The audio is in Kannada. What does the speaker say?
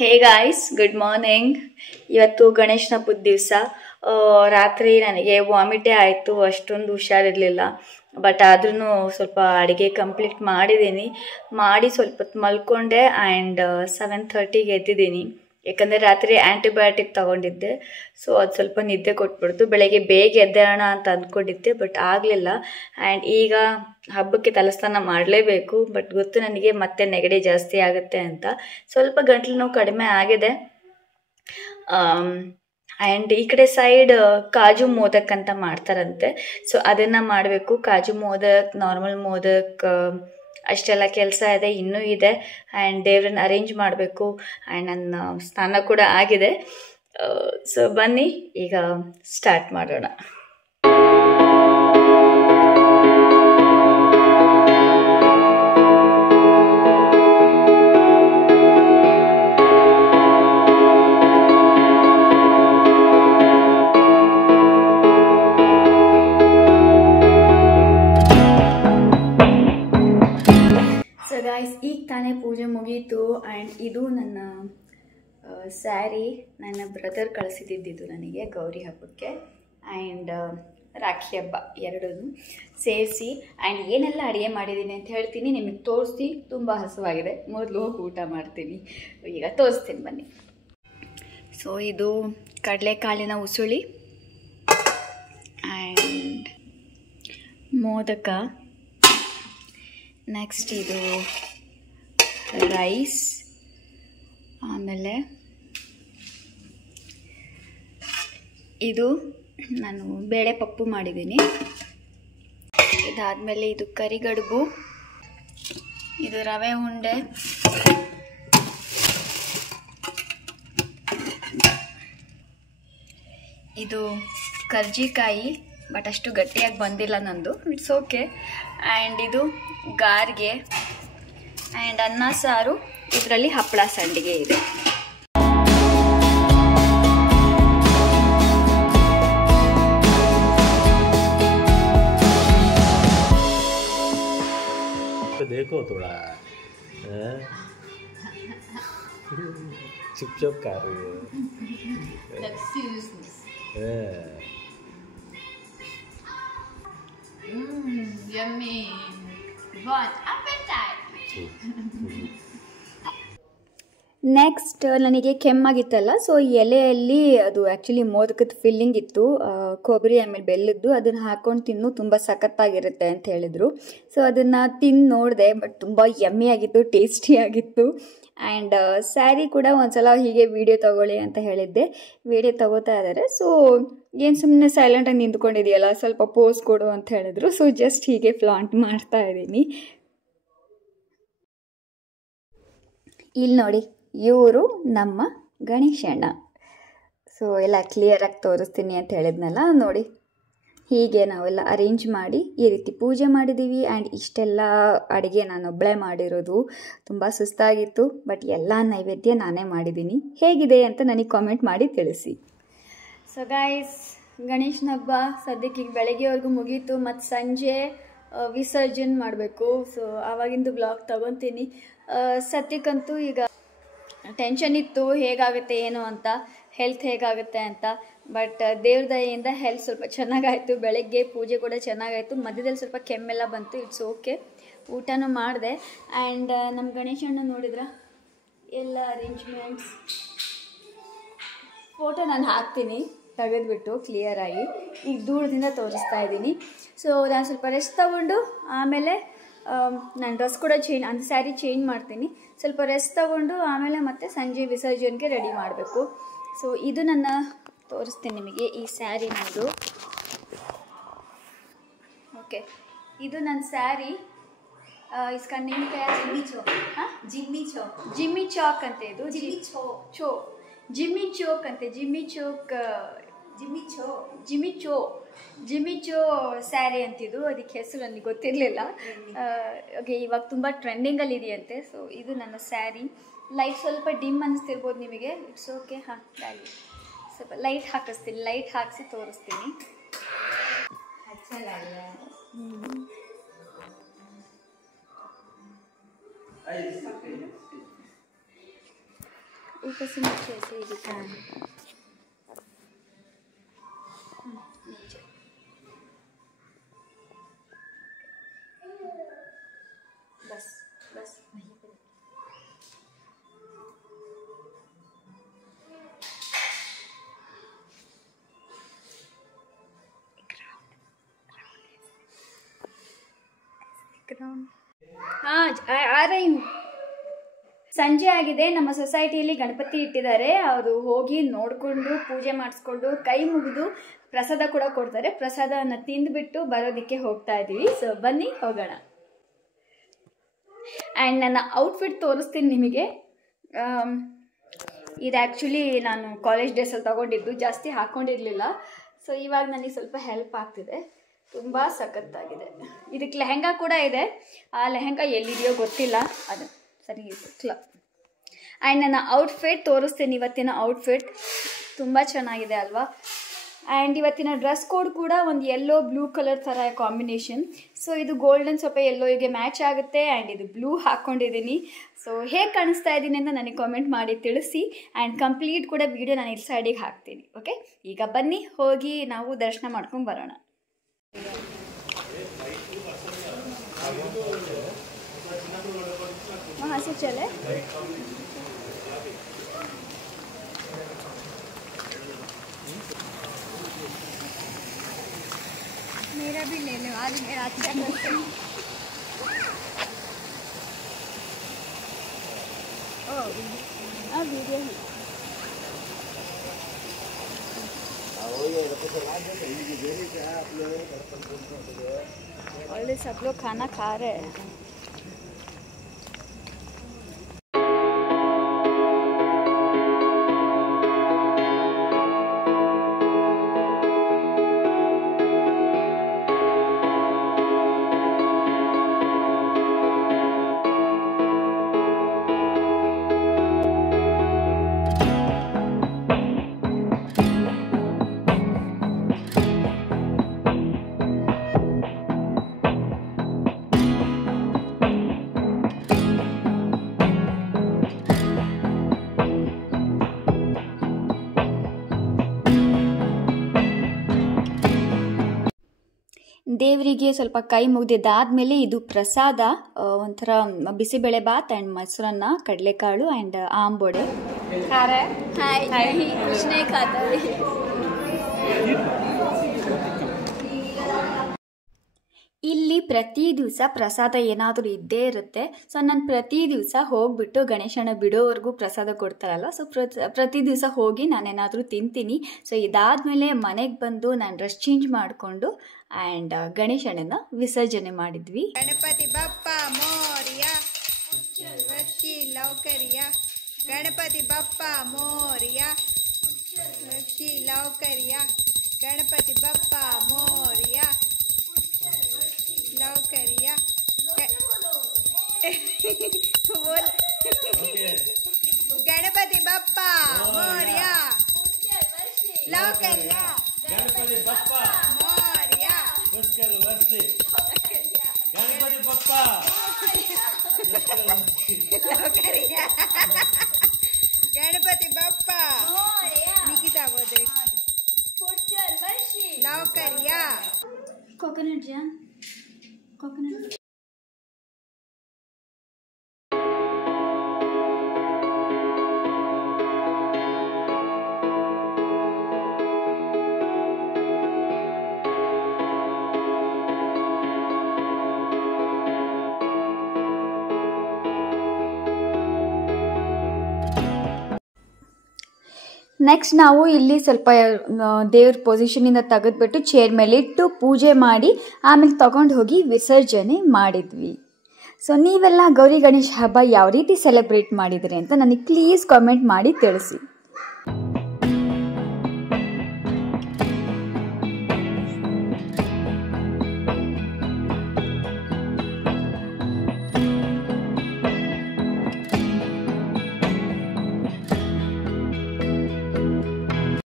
Hey guys, good morning. ಇವತ್ತು ಗಣೇಶನ ಹಬ್ಬದ ದಿವಸ. ರಾತ್ರಿ ನನಗೆ ವಾಮಿಟೇ ಆಯಿತು, ಅಷ್ಟೊಂದು ಹುಷಾರಿರಲಿಲ್ಲ. ಬಟ್ ಆದ್ರೂ ಸ್ವಲ್ಪ ಅಡುಗೆ ಕಂಪ್ಲೀಟ್ ಮಾಡಿದ್ದೀನಿ. ಮಾಡಿ ಸ್ವಲ್ಪ ಹೊತ್ತು ಮಲ್ಕೊಂಡೆ ಆ್ಯಂಡ್ 7:30ಗೆ ಎದ್ದಿದ್ದೀನಿ. ಯಾಕಂದರೆ ರಾತ್ರಿ ಆ್ಯಂಟಿಬಯೋಟಿಕ್ ತೊಗೊಂಡಿದ್ದೆ, ಸೊ ಅದು ಸ್ವಲ್ಪ ನಿದ್ದೆ ಕೊಟ್ಬಿಡ್ತು. ಬೆಳಗ್ಗೆ ಬೇಗ ಎದ್ದೇಳೋಣ ಅಂತ ಅಂದ್ಕೊಂಡಿದ್ದೆ, ಬಟ್ ಆಗಲಿಲ್ಲ. ಆ್ಯಂಡ್ ಈಗ ಹಬ್ಬಕ್ಕೆ ತಲೆಸ್ನಾನ ಮಾಡಲೇಬೇಕು. ಬಟ್ ಗೊತ್ತು ನನಗೆ ಮತ್ತೆ ನೆಗಡಿ ಜಾಸ್ತಿ ಆಗುತ್ತೆ ಅಂತ. ಸ್ವಲ್ಪ ಗಂಟ್ಲು ನೋವು ಕಡಿಮೆ ಆಗಿದೆ. ಆ್ಯಂಡ್ ಈ ಕಡೆ ಸೈಡ್ ಕಾಜು ಮೋದಕ್ ಅಂತ ಮಾಡ್ತಾರಂತೆ, ಸೊ ಅದನ್ನು ಮಾಡಬೇಕು. ಕಾಜು ಮೋದಕ್, ನಾರ್ಮಲ್ ಮೋದಕ್, ಅಷ್ಟೆಲ್ಲ ಕೆಲಸ ಇದೆ, ಇನ್ನೂ ಇದೆ. ಆ್ಯಂಡ್ ದೇವ್ರನ್ನ ಅರೇಂಜ್ ಮಾಡಬೇಕು. ಆ್ಯಂಡ್ ನನ್ನ ಸ್ನಾನ ಕೂಡ ಆಗಿದೆ. ಸೊ ಬನ್ನಿ ಈಗ ಸ್ಟಾರ್ಟ್ ಮಾಡೋಣ. ಈಗ ತಾನೇ ಪೂಜೆ ಮುಗೀತು. ಆ್ಯಂಡ್ ಇದು ನನ್ನ ಸ್ಯಾರಿ ನನ್ನ ಬ್ರದರ್ ಕಳಿಸಿದ್ದಿದ್ದು ನನಗೆ ಗೌರಿ ಹಬ್ಬಕ್ಕೆ ಆ್ಯಂಡ್ ರಾಖಿ ಹಬ್ಬ ಎರಡೂ ಸೇರಿಸಿ. ಆ್ಯಂಡ್ ಏನೆಲ್ಲ ಅಡುಗೆ ಮಾಡಿದ್ದೀನಿ ಅಂತ ಹೇಳ್ತೀನಿ, ನಿಮಗೆ ತೋರಿಸಿ. ತುಂಬ ಹಸುವಾಗಿದೆ, ಮೊದಲು ಹೋಗಿ ಊಟ ಮಾಡ್ತೀನಿ. ಈಗ ತೋರಿಸ್ತೀನಿ ಬನ್ನಿ. ಸೊ ಇದು ಕಡಲೆಕಾಳಿನ ಉಸುಳಿ ಆ್ಯಂಡ್ ಮೋದಕ. ನೆಕ್ಸ್ಟ್ ಇದು ರೈಸ್, ಆಮೇಲೆ ಇದು ನಾನು ಬೇಳೆ ಪಪ್ಪು ಮಾಡಿದ್ದೀನಿ. ಇದಾದಮೇಲೆ ಇದು ಕರಿಗಡುಬು, ಇದು ರವೆ ಉಂಡೆ, ಇದು ಕರ್ಜಿಕಾಯಿ, ಬಟ್ ಅಷ್ಟು ಗಟ್ಟಿಯಾಗಿ ಬಂದಿಲ್ಲ ನಂದು, ಇಟ್ಸ್ ಓಕೆ. ಆ್ಯಂಡ್ ಇದು ಗಾರ್ಗೆ ಆ್ಯಂಡ್ ಅನ್ನ ಸಾರು, ಇದರಲ್ಲಿ ಹಪ್ಪಳ ಸಂಡಿಗೆ ಇದೆ. देखो थोड़ा चुप चुप कर रही है. Yummy. Bon appetite. ನೆಕ್ಸ್ಟ್ ನನಗೆ ಕೆಮ್ಮಾಗಿತ್ತಲ್ಲ, ಸೊ ಎಲೆಯಲ್ಲಿ ಅದು ಆ್ಯಕ್ಚುಲಿ ಮೋದಕದ ಫಿಲ್ಲಿಂಗ್ ಇತ್ತು, ಕೊಬ್ಬರಿ ಆಮೇಲೆ ಬೆಲ್ಲದ್ದು. ಅದನ್ನು ಹಾಕ್ಕೊಂಡು ತಿನ್ನು, ತುಂಬ ಸಖತ್ತಾಗಿರುತ್ತೆ ಅಂತ ಹೇಳಿದರು. ಸೊ ಅದನ್ನು ತಿಂದು ನೋಡಿದೆ, ಬಟ್ ತುಂಬ ಯಮ್ಮಿಯಾಗಿತ್ತು, ಟೇಸ್ಟಿಯಾಗಿತ್ತು. ಆ್ಯಂಡ್ ಸ್ಯಾರಿ ಕೂಡ ಒಂದ್ಸಲ ಹೀಗೆ ವಿಡಿಯೋ ತೊಗೊಳ್ಳಿ ಅಂತ ಹೇಳಿದ್ದೆ, ವಿಡಿಯೋ ತೊಗೋತಾ ಇದ್ದಾರೆ. ಸೊ ಏನು ಸುಮ್ಮನೆ ಸೈಲೆಂಟಾಗಿ ನಿಂತ್ಕೊಂಡಿದೆಯಲ್ಲ, ಸ್ವಲ್ಪ ಪೋಸ್ ಕೊಡು ಅಂತ ಹೇಳಿದ್ರು. ಸೊ ಜಸ್ಟ್ ಹೀಗೆ ಫ್ಲಾಂಟ್ ಮಾಡ್ತಾ ಇದ್ದೀನಿ. ಇಲ್ಲಿ ನೋಡಿ, ಇವರು ನಮ್ಮ ಗಣೇಶಣ್ಣ. ಸೊ ಎಲ್ಲ ಕ್ಲಿಯರಾಗಿ ತೋರಿಸ್ತೀನಿ ಅಂತ ಹೇಳಿದ್ನಲ್ಲ, ನೋಡಿ ಹೀಗೆ ನಾವೆಲ್ಲ ಅರೇಂಜ್ ಮಾಡಿ ಈ ರೀತಿ ಪೂಜೆ ಮಾಡಿದ್ದೀವಿ. ಆ್ಯಂಡ್ ಇಷ್ಟೆಲ್ಲ ಅಡುಗೆ ನಾನು ಒಬ್ಬಳೇ ಮಾಡಿರೋದು, ತುಂಬ ಸುಸ್ತಾಗಿತ್ತು. ಬಟ್ ಎಲ್ಲ ನೈವೇದ್ಯ ನಾನೇ ಮಾಡಿದ್ದೀನಿ. ಹೇಗಿದೆ ಅಂತ ನನಗೆ ಕಾಮೆಂಟ್ ಮಾಡಿ ತಿಳಿಸಿ. ಸೊ ಗೈಸ್, ಗಣೇಶನ ಹಬ್ಬ ಸದ್ಯಕ್ಕೆ ಈಗ ಬೆಳಗ್ಗೆವರೆಗೂ ಮುಗೀತು. ಮತ್ತು ಸಂಜೆ ವಿಸರ್ಜನೆ ಮಾಡಬೇಕು. So ಆವಾಗಿಂದು blog ತೊಗೊತೀನಿ. ಸದ್ಯಕ್ಕಂತೂ ಈಗ ಟೆನ್ಷನ್ ಇತ್ತು, ಹೇಗಾಗುತ್ತೆ ಏನು ಅಂತ, ಹೆಲ್ತ್ ಹೇಗಾಗುತ್ತೆ ಅಂತ. ಬಟ್ ದೇವ್ರ ದಯೆಯಿಂದ ಹೆಲ್ತ್ ಸ್ವಲ್ಪ ಚೆನ್ನಾಗಾಯಿತು. ಬೆಳಗ್ಗೆ ಪೂಜೆ ಕೂಡ ಚೆನ್ನಾಗಾಯಿತು. ಮಧ್ಯದಲ್ಲಿ ಸ್ವಲ್ಪ ಕೆಮ್ಮೆಲ್ಲ ಬಂತು, ಇಟ್ಸ್ ಓಕೆ. ಊಟನೂ ಮಾಡಿದೆ. ಆ್ಯಂಡ್ ನಮ್ಮ ಗಣೇಶಣ್ಣ ನೋಡಿದ್ರ ಎಲ್ಲ ಅರೇಂಜ್ಮೆಂಟ್ಸ್, ಫೋಟೋ ನಾನು ಹಾಕ್ತೀನಿ ತೆಗೆದುಬಿಟ್ಟು ಕ್ಲಿಯರಾಗಿ. ಈಗ ದೂರದಿಂದ ತೋರಿಸ್ತಾ ಇದ್ದೀನಿ. ಸೊ ನಾನು ಸ್ವಲ್ಪ ರೆಸ್ಟ್ ತೊಗೊಂಡು ಆಮೇಲೆ ನಾನು ಡ್ರೆಸ್ ಕೂಡ ಅಂದರೆ ಸ್ಯಾರಿ ಚೇಂಜ್ ಮಾಡ್ತೀನಿ. ಸ್ವಲ್ಪ ರೆಸ್ಟ್ ತೊಗೊಂಡು ಆಮೇಲೆ ಮತ್ತೆ ಸಂಜೆ ವಿಸರ್ಜನೆಗೆ ರೆಡಿ ಮಾಡಬೇಕು. ಸೊ ಇದು ನನ್ನ ತೋರಿಸ್ತೀನಿ ನಿಮಗೆ, ಈ ಸ್ಯಾರಿ ನನ್ನದು. ಓಕೆ, ಇದು ನನ್ನ ಸ್ಯಾರಿ. इसका नेम क्या है? जिम्मी चौक. हाँ, जिम्मी चौक अंते ಇದು ಜಿಮ್ಮಿ ಚೋಕ್ ಅಂತೆ. ಜಿಮ್ಮಿ ಚೋ ಸ್ಯಾರಿ ಅಂತಿದ್ದು, ಅದಕ್ಕೆ ಹೆಸರು ನನಗೆ ಗೊತ್ತಿರಲಿಲ್ಲ. ಓಕೆ, ಇವಾಗ ತುಂಬ ಟ್ರೆಂಡಿಂಗಲ್ಲಿ ಇದೆಯಂತೆ. ಸೊ ಇದು ನನ್ನ ಸ್ಯಾರಿ. ಲೈಟ್ ಸ್ವಲ್ಪ ಡಿಮ್ ಅನ್ನಿಸ್ತಿರ್ಬೋದು ನಿಮಗೆ, ಇಟ್ಸ್ ಓಕೆ. ಹಾಂ, ಗಾಳಿ ಸ್ವಲ್ಪ ಲೈಟ್ ಹಾಕಿಸ್ತೀನಿ, ಲೈಟ್ ಹಾಕಿಸಿ ತೋರಿಸ್ತೀನಿ. ऊपर से नीचे ऐसे ही दिखा है। नीचे बस बस वहीं पे हाँ आ रही हूँ। ಸಂಜೆ ಆಗಿದೆ, ನಮ್ಮ ಸೊಸೈಟಿಯಲ್ಲಿ ಗಣಪತಿ ಇಟ್ಟಿದ್ದಾರೆ. ಅವರು ಹೋಗಿ ನೋಡಿಕೊಂಡು ಪೂಜೆ ಮಾಡಿಸ್ಕೊಂಡು ಕೈ ಮುಗಿದು ಪ್ರಸಾದ ಕೂಡ ಕೊಡ್ತಾರೆ. ಪ್ರಸಾದನ ತಿಂದುಬಿಟ್ಟು ಬರೋದಕ್ಕೆ ಹೋಗ್ತಾ ಇದ್ದೀವಿ. ಸೊ ಬನ್ನಿ ಹೋಗೋಣ. ಆ್ಯಂಡ್ ನನ್ನ ಔಟ್ಫಿಟ್ ತೋರಿಸ್ತೀನಿ ನಿಮಗೆ. ಇದು ಆ್ಯಕ್ಚುಲಿ ನಾನು ಕಾಲೇಜ್ ಡೇಸಲ್ಲಿ ತೊಗೊಂಡಿದ್ದು, ಜಾಸ್ತಿ ಹಾಕ್ಕೊಂಡಿರಲಿಲ್ಲ. ಸೊ ಇವಾಗ ನನಗೆ ಸ್ವಲ್ಪ ಹೆಲ್ಪ್ ಆಗ್ತಿದೆ. ತುಂಬ ಸಖತ್ತಾಗಿದೆ. ಇದಕ್ಕೆ ಲೆಹೆಂಗಾ ಕೂಡ ಇದೆ. ಆ ಲೆಹೆಂಗಾ ಎಲ್ಲಿದೆಯೋ ಗೊತ್ತಿಲ್ಲ, ಅದು ಸರಿ ಗೊತ್ತಿಲ್ಲ. ಆ್ಯಂಡ್ ನನ್ನ ಔಟ್ಫಿಟ್ ತೋರಿಸ್ತೀನಿ. ಇವತ್ತಿನ ಔಟ್ಫಿಟ್ ತುಂಬ ಚೆನ್ನಾಗಿದೆ ಅಲ್ವಾ. ಆ್ಯಂಡ್ ಇವತ್ತಿನ ಡ್ರೆಸ್ ಕೋಡ್ ಕೂಡ ಒಂದು ಯೆಲ್ಲೋ ಬ್ಲೂ ಕಲರ್ ಥರ ಕಾಂಬಿನೇಷನ್. ಸೊ ಇದು ಗೋಲ್ಡನ್ ಸ್ವಲ್ಪ ಯೆಲ್ಲೋಗೆ ಮ್ಯಾಚ್ ಆಗುತ್ತೆ. ಆ್ಯಂಡ್ ಇದು ಬ್ಲೂ ಹಾಕ್ಕೊಂಡಿದ್ದೀನಿ. ಸೊ ಹೇಗೆ ಕಾಣಿಸ್ತಾ ಇದ್ದೀನಿ ಅಂತ ನನಗೆ ಕಾಮೆಂಟ್ ಮಾಡಿ ತಿಳಿಸಿ. ಆ್ಯಂಡ್ ಕಂಪ್ಲೀಟ್ ಕೂಡ ವೀಡಿಯೋ ನಾನು ಇಲ್ಲಿ ಸೈಡಿಗೆ ಹಾಕ್ತೀನಿ. ಓಕೆ, ಈಗ ಬನ್ನಿ ಹೋಗಿ ನಾವು ದರ್ಶನ ಮಾಡ್ಕೊಂಡು ಬರೋಣ. वहाँ से चले। मेरा भी ले लो, आज मेरा अच्छा करते हैं। वीडियो ही ऑलरेडी सब लोग खाना खा रहे हैं. ದೇವರಿಗೆ ಸ್ವಲ್ಪ ಕೈ ಮುಗಿದಿದ್ದಾದಮೇಲೆ ಇದು ಪ್ರಸಾದ, ಒಂಥರ ಬಿಸಿಬೇಳೆ ಬಾತ್ ಆ್ಯಂಡ್ ಮೊಸರನ್ನ, ಕಡಲೆಕಾಳು ಆ್ಯಂಡ್ ಆಂಬೋಡೆ. ಇಲ್ಲಿ ಪ್ರತಿ ದಿವಸ ಪ್ರಸಾದ ಏನಾದರೂ ಇದ್ದೇ ಇರುತ್ತೆ. ಸೊ ನಾನು ಪ್ರತಿ ದಿವಸ ಹೋಗ್ಬಿಟ್ಟು ಗಣೇಶನ ಬಿಡೋವರೆಗೂ ಪ್ರಸಾದ ಕೊಡ್ತಾರಲ್ಲ, ಸೊ ಪ್ರತಿ ದಿವಸ ಹೋಗಿ ನಾನೇನಾದರೂ ತಿಂತೀನಿ. ಸೊ ಇದಾದಮೇಲೆ ಮನೆಗೆ ಬಂದು ನಾನು ಡ್ರೆಸ್ ಚೇಂಜ್ ಮಾಡಿಕೊಂಡು ಆ್ಯಂಡ್ ಗಣೇಶನನ್ನು ವಿಸರ್ಜನೆ ಮಾಡಿದ್ವಿ. ಗಣಪತಿ ಬಪ್ಪ ಮೋರಿಯ ವರ್ಷಿ ಲೌಕರಿಯ, ಗಣಪತಿ ಬಪ್ಪ ಮೋರಿಯ ವರ್ಷಿ ಲೌಕರಿಯ, ಗಣಪತಿ ಬಪ್ಪ ಮೋರಿಯ लौकरिया गणपति बप्पा मोरिया लौकरिया, गणपति बप्पा मोरिया गणपति बप्पा लौकरिया, गणपति बप्पा निकिता वो देख Laukariya. Coconut jam, coconut next ನಾವು ಇಲ್ಲಿ ಸ್ವಲ್ಪ ದೇವ್ರ ಪೊಸಿಷನಿಂದ ತೆಗೆದ್ಬಿಟ್ಟು ಚೇರ್ ಮೇಲೆ ಇಟ್ಟು ಪೂಜೆ ಮಾಡಿ ಆಮೇಲೆ ತಗೊಂಡು ಹೋಗಿ ವಿಸರ್ಜನೆ ಮಾಡಿದ್ವಿ. ಸೊ ನೀವೆಲ್ಲ ಗೌರಿ ಗಣೇಶ ಹಬ್ಬ ಯಾವ ರೀತಿ ಸೆಲೆಬ್ರೇಟ್ ಮಾಡಿದ್ರಿ ಅಂತ ನನಗೆ ಪ್ಲೀಸ್ ಕಾಮೆಂಟ್ ಮಾಡಿ ತಿಳಿಸಿ.